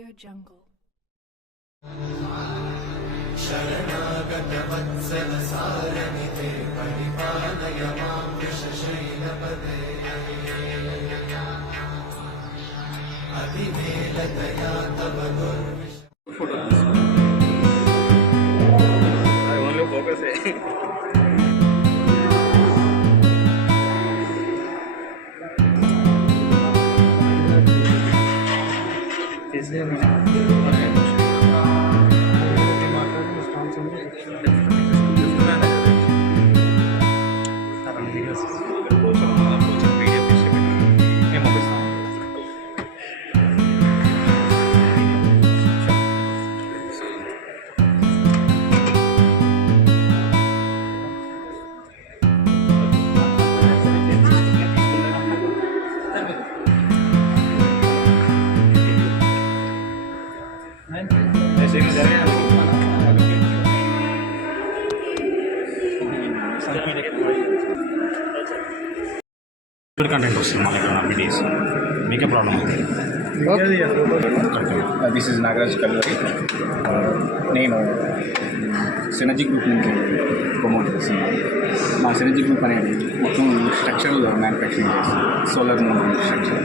AudioJungle. शरणागतवत्सल सारनिते परिपालय मां वृषशैलपदे अतिमेलतया तव दुर्विश ओनली फोकस है కంటెంట్ వస్తుంది మన దగ్గర వీడియోస్ మీకే ప్రాబ్లం అవుతుంది. This is Nagaraj Kalvari. నేను సినర్జీ గ్రూప్ నుంచి ప్రమోట్ చేస్తున్నాను. మా సినర్జీ గ్రూప్ అనేది మొత్తం స్ట్రక్చరల్ మ్యానుఫ్యాక్చరింగ్ చేస్తుంది. Solar structure.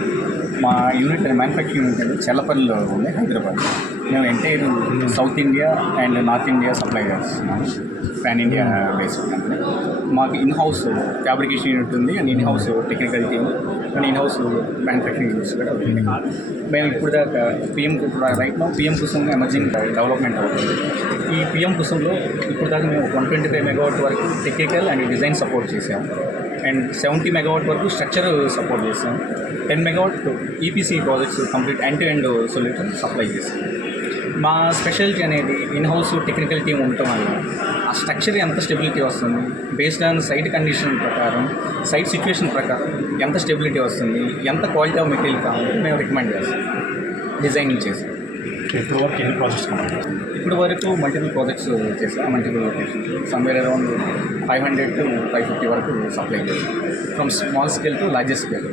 మా యూనిట్ మ్యానుఫ్యాక్చరింగ్ యూనిట్ అనేది చెల్లపల్లిలో ఉంది, హైదరాబాద్. మేము entire south India and north India supply చేస్తున్నాము. Pan India based company. మాకు ఇన్ హౌస్ ఫ్యాబ్రికేషన్ యూనిట్ ఉంది and in house technical team and in house manufacturing units కూడా ఉంది. మేము ఇప్పుడు దాకా right now PM Kusum emerging development అవుతుంది. ఈ పిఎం కుసుమ్లో ఇప్పుడు దాకా మేము 125 మెగావాట్ వరకు టెక్నికల్ అండ్ డిజైన్ సపోర్ట్ చేసాము అండ్ 70 మెగావాట్ వరకు స్ట్రక్చర్ సపోర్ట్ చేసాము. 10 megawatt EPC projects complete end to end solution supply చేసాం. మా స్పెషాలిటీ అనేది ఇన్ హౌస్ టెక్నికల్ టీమ్ ఉండటం వల్ల ఆ స్ట్రక్చర్ ఎంత స్టెబిలిటీ వస్తుంది, బేస్డ్ ఆన్ సైట్ కండిషన్ ప్రకారం, సైట్ సిచ్యువేషన్ ప్రకారం ఎంత స్టెబిలిటీ వస్తుంది, ఎంత క్వాలిటీ ఆఫ్ మెటీరియల్ కావాలని మేము రికమెండ్ చేస్తాం, డిజైనింగ్ చేసి. ఇప్పుడు వరకు ఎన్ని ప్రాజెక్ట్స్ కంప్లీట్? ఇప్పుడు వరకు మల్టిపుల్ ప్రాజెక్ట్స్ చేసాం. Multiple locations somewhere around 500 to 550 వరకు సప్లై చేసాం. From small scale to largest scale,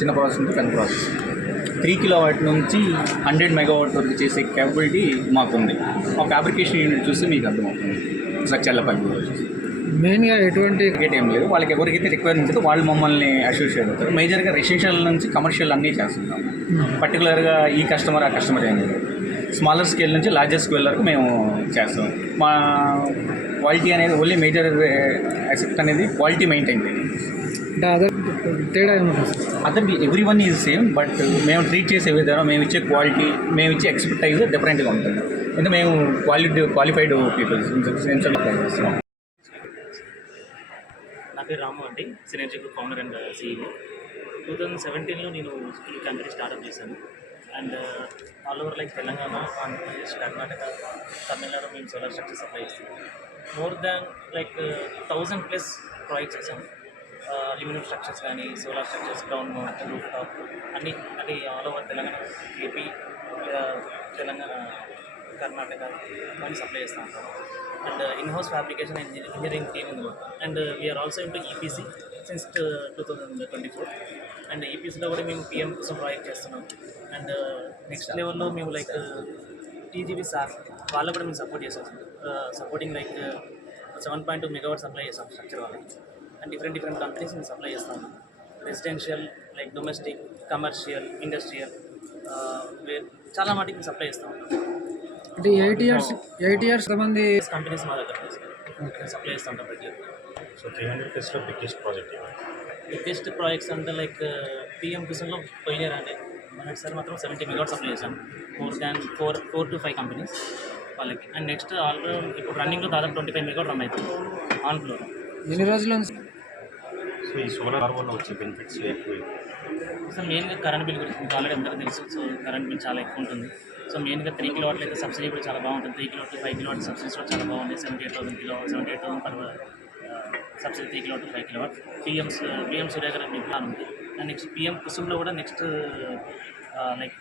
చిన్న ప్రాజెక్ట్స్ నుంచి 10 ప్రాజెక్ట్స్. 3 కిలోవాట్ నుంచి 100 మెగావాట్ వరకు చేసే క్యాపబిలిటీ మాకుంది. మా ఫ్యాబ్రికేషన్ యూనిట్ చూసి మీకు అర్థమవుతుంది. చెల్లపల్లి మెయిన్గా ఎటువంటి టికెట్ ఏం లేదు. వాళ్ళకి ఎవరికైతే రిక్వైర్మెంట్ ఉందో వాళ్ళు మమ్మల్ని అసోసియేట్ అవుతారు. మేజర్గా రెసిడెన్షియల్ నుంచి కమర్షియల్ అన్నీ చేస్తుంటాం. పర్టికులర్గా ఈ కస్టమర్ ఆ కస్టమర్ ఏం లేదు. స్మాలర్ స్కేల్ నుంచి లార్జెస్ట్ స్కేల్ వరకు మేము చేస్తాం. మా క్వాలిటీ అనేది ఓన్లీ మేజర్ ఎక్సెప్ట్ అనేది క్వాలిటీ మెయింటైన్ చేయాలి. అంటే అదర్ తేడా ఏమన్నా? Other every one is same, but మేము ట్రీట్ చేసే విధానం, మేము ఇచ్చే క్వాలిటీ, మేము ఇచ్చే ఎక్స్పర్టైజ్ డిఫరెంట్గా ఉంటుంది. ఎందుకంటే మేము క్వాలిఫైడ్ పీపుల్స్ చేస్తున్నాం. నా పేరు రాము అండి, synergy group founder and CEO. 2017లో నేను ఈ కంపెనీ స్టార్ట్అప్ చేశాను. And all over like Telangana, Andhra Pradesh, Karnataka, Tamil Nadu మేము సోలార్ స్ట్రక్చర్ సప్లై చేస్తాము. మోర్ దాన్ లైక్ 1000+ ప్రాజెక్ట్స్ చేసాము. అల్యూమినియం స్ట్రక్చర్స్ కానీ, solar structures, ground mount, roof top అన్నీ అంటే all over Telangana, AP, Telangana, Karnataka అని సప్లై చేస్తూ ఉంటాము. And in house fabrication engineering team ఉంది మాకు. And we are also into EPC since 2024. And ఈపీసీలో కూడా మేము పిఎం కోసం ప్రాజెక్ట్ చేస్తున్నాం. అండ్ నెక్స్ట్ లెవెల్లో మేము లైక్ టీజీబీ సార్ వాళ్ళు కూడా మేము సపోర్ట్ చేస్తాం. సపోర్టింగ్ లైక్ 7.2 మెగావాట్ సప్లై చేస్తాం స్ట్రక్చర్ వాళ్ళకి. అండ్ డిఫరెంట్ కంపెనీస్ మేము సప్లై చేస్తాము. Residential, like domestic, commercial, industrial, చాలా మటుకు మేము సప్లై చేస్తాం. అంటే 8 ఇయర్స్ మంది కంపెనీస్ మా దగ్గర సప్లై చేస్తూ ఉంటాం ప్రతి ఇయర్. సో 300+లో బిగ్గెస్ట్ ప్రాజెక్ట్ బిగ్గెస్ట్ ప్రాజెక్ట్స్ అంటే లైక్ పిఎం కుసుమ్లో పోయినారు అంటే సార్ మాత్రం 70 మెగావాట్ సప్లై చేశాం. మోర్ దాన్ 4 to 5 కంపెనీస్ వాళ్ళకి. అండ్ నెక్స్ట్ ఇప్పుడు రన్నింగ్లో దాదాపు 25 మెగావాట్ రన్ అవుతుంది ఆన్ ఫ్లోర్. ఎన్ని రోజులు? సో ఈ సోలార్ వల్ల వచ్చే బెనిఫిట్స్ ఎక్కువ. సో మెయిన్గా కరెంట్ బిల్ గురించి మీకు ఆల్రెడీ అందరికీ తెలుసు. సో కరెంట్ బిల్ చాలా ఎక్కువ ఉంటుంది. సో మెయిన్గా 3 కిలోవాట్లు అయితే సబ్సిడీ కూడా చాలా బాగుంటుంది. 3 కిలోవాట్ 5 కిలోవాట్ సబ్సిడీస్ కూడా చాలా బాగుంది. 78,000 per subsidy 3 kilowatt 5 kilowatt. PM సూర్యగారు మీ ప్లాన్ ఉంది. అండ్ నెక్స్ట్ పిఎం కుసుమ్లో కూడా నెక్స్ట్ లైక్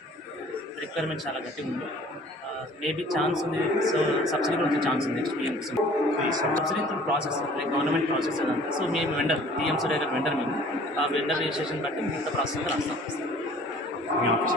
రిక్వైర్మెంట్ చాలా గట్టిగా ఉంది. మేబీ ఛాన్స్ ఉంది. సో సబ్సిడీ కూడా వచ్చే ఛాన్స్ ఉంది నెక్స్ట్ పిఎం కుసుమ్. ఈ subsidy process like government process అదంతా. సో మేము వెండర్, పిఎం సూర్యగారు వెండర్. మేము ఆ వెండర్ రిజిస్ట్రేషన్ బట్టి మిగతా ప్రాసెస్ రాస్తాం. మీ ఆఫీస్